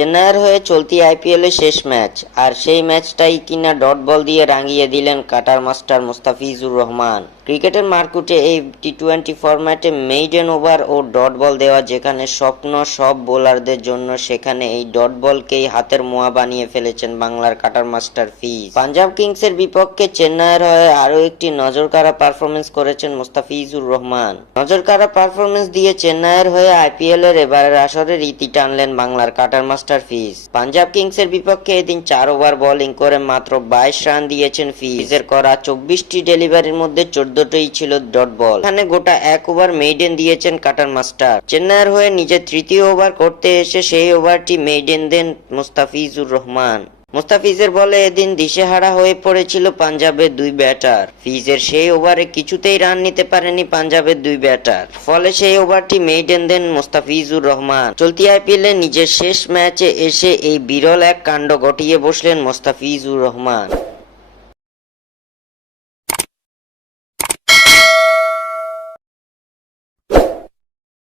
চেন্নাইয়ের হয়ে চলতি আইপিএলের শেষ ম্যাচ, আর সেই ম্যাচটাই কিনা ডট বল দিয়ে রাঙিয়ে দিলেন কাটার মাস্টার মুস্তাফিজুর রহমান। ক্রিকেটের মারকুটে এই টি-20 ফরম্যাটে মেইডেন ওভার ও ডট বল দেওয়া যেখানে স্বপ্ন সব বোলারদের জন্য, সেখানে এই ডট বলকেই হাতের মোয়া বানিয়ে ফেলেছেন বাংলার কাটার মাস্টার ফিজ। পাঞ্জাব কিংসের বিপক্ষে চেন্নাইয়ের হয়ে আরও একটি নজরকাড়া পারফরমেন্স করেছেন মুস্তাফিজুর রহমান। নজরকাড়া পারফরমেন্স দিয়ে চেন্নাইয়ের হয়ে আইপিএলের এবারের আসরের ইতি টানলেন বাংলার কাটার মাস্টার ফিজ। পাঞ্জাব কিংসের বিপক্ষে এদিন 4 ওভার বোলিং করে মাত্র 22 রান দিয়েছেন ফিজের করা 24টি ডেলিভারির মধ্যে 14টিই ছিল ডট বল। এখানে গোটা 1 ওভার মেইডেন দিয়েছেন কাটার মাস্টার। চেন্নাইয়ের হয়ে নিজের তৃতীয় ওভার করতে এসে সেই ওভারটি মেইডেন দেন মুস্তাফিজুর রহমান। মুস্তাফিজের বলে এদিন দিশেহারা হয়ে পড়েছিল পাঞ্জাবের দুই ব্যাটার। ফিজের সেই ওভারে কিছুতেই রান নিতে পারেনি পাঞ্জাবের দুই ব্যাটার, ফলে সেই ওভারটি মেইডেন দেন মুস্তাফিজুর রহমান। চলতি আইপিএলে নিজের শেষ ম্যাচে এসে এই বিরল এক কাণ্ড ঘটিয়ে বসলেন মুস্তাফিজুর রহমান।